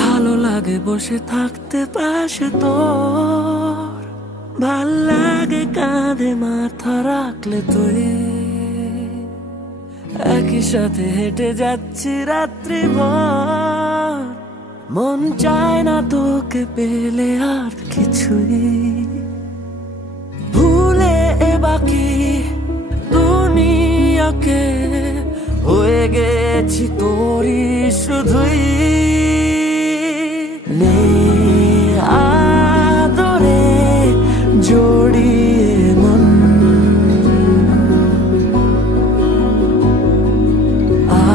ভালো লাগে বসে থাকতে পাশে তোর, ভাল লাগে কাঁধে মাথা রাখলে তুই। একই সাথে হেঁটে যাচ্ছি রাত্রি ভর, মন চায় না তোকে পেলে আর কিছুই। ভুলে বাকি দুনিয়াকে হয়ে গেছি তোরই শুধুই। নে আদরে জড়িয়ে মন,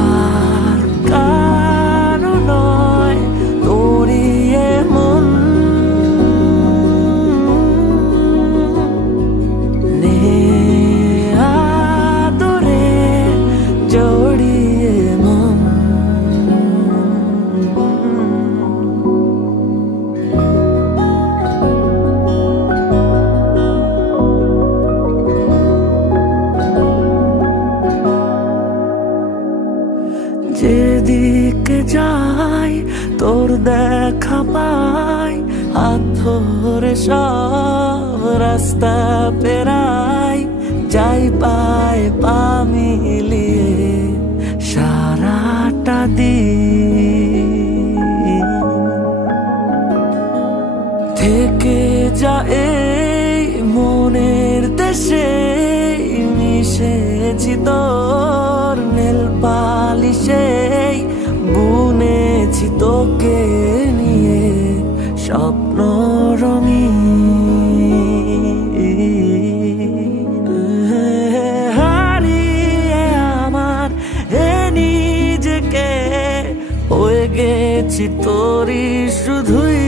আর কারো নয় তোরই মন। নে আদরে জড়িয়ে মন। যেদিকে যাই তোর দেখা পাই, হাত ধরে সব রাস্তা পেরাই, যাই পায় পা মিলিয়ে সারাটা দিন। থেকে যা এই মনের দেশে, মিশেছি তোর নেল পালিশে, বুনেছি তোকে নিয়ে স্বপ্ন রঙিন। হারিয়ে আমার নিজেকে হয়ে গেছি তোরই শুধুই।